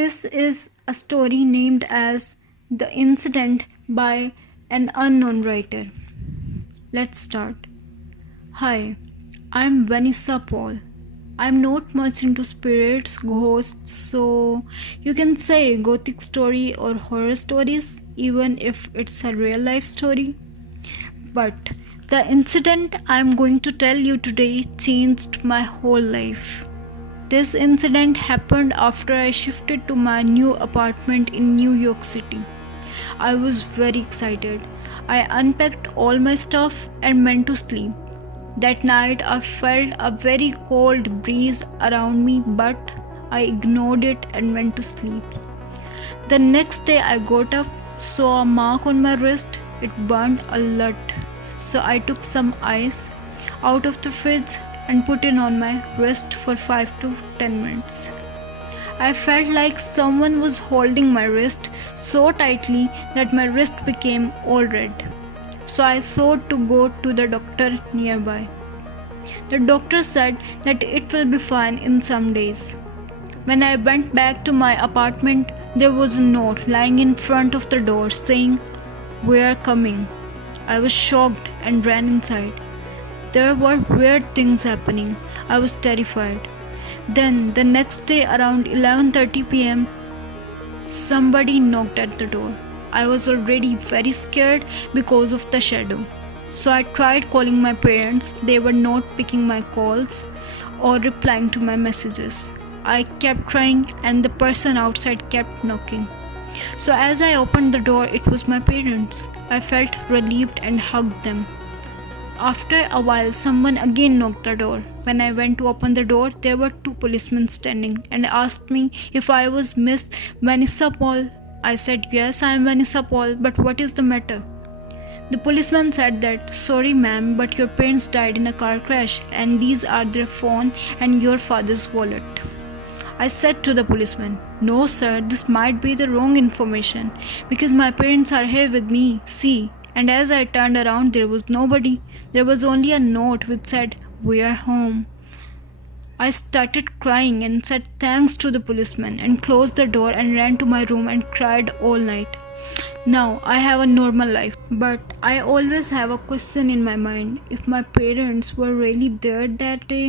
This is a story named as The Incident by an unknown writer. Let's start. Hi, I'm Vanessa Paul. I'm not much into spirits, ghosts, so you can say gothic story or horror stories, even if it's a real life story. But the incident I'm going to tell you today changed my whole life. This incident happened after I shifted to my new apartment in New York City. I was very excited. I unpacked all my stuff and went to sleep. That night I felt a very cold breeze around me, but I ignored it and went to sleep. The next day I got up, saw a mark on my wrist. It burned a lot. So I took some ice out of the fridge and put it on my wrist for 5 to 10 minutes. I felt like someone was holding my wrist so tightly that my wrist became all red. So I thought to go to the doctor nearby. The doctor said that it will be fine in some days. When I went back to my apartment, there was a note lying in front of the door saying, "We are coming." I was shocked and ran inside. There were weird things happening. I was terrified. Then the next day around 11:30 p.m. somebody knocked at the door. I was already very scared because of the shadow. So I tried calling my parents. They were not picking my calls or replying to my messages. I kept trying and the person outside kept knocking. So as I opened the door, it was my parents. I felt relieved and hugged them. After a while, someone again knocked the door. When I went to open the door, there were two policemen standing and asked me if I was Miss Vanessa Paul. I said, "Yes, I am Vanessa Paul, but what is the matter?" The policeman said that, "Sorry ma'am, but your parents died in a car crash and these are their phone and your father's wallet." I said to the policeman, "No sir, this might be the wrong information because my parents are here with me, see." And as I turned around, there was nobody. There was only a note which said, "We are home." I started crying and said thanks to the policeman and closed the door and ran to my room and cried all night. Now I have a normal life, but I always have a question in my mind. If my parents were really there that day,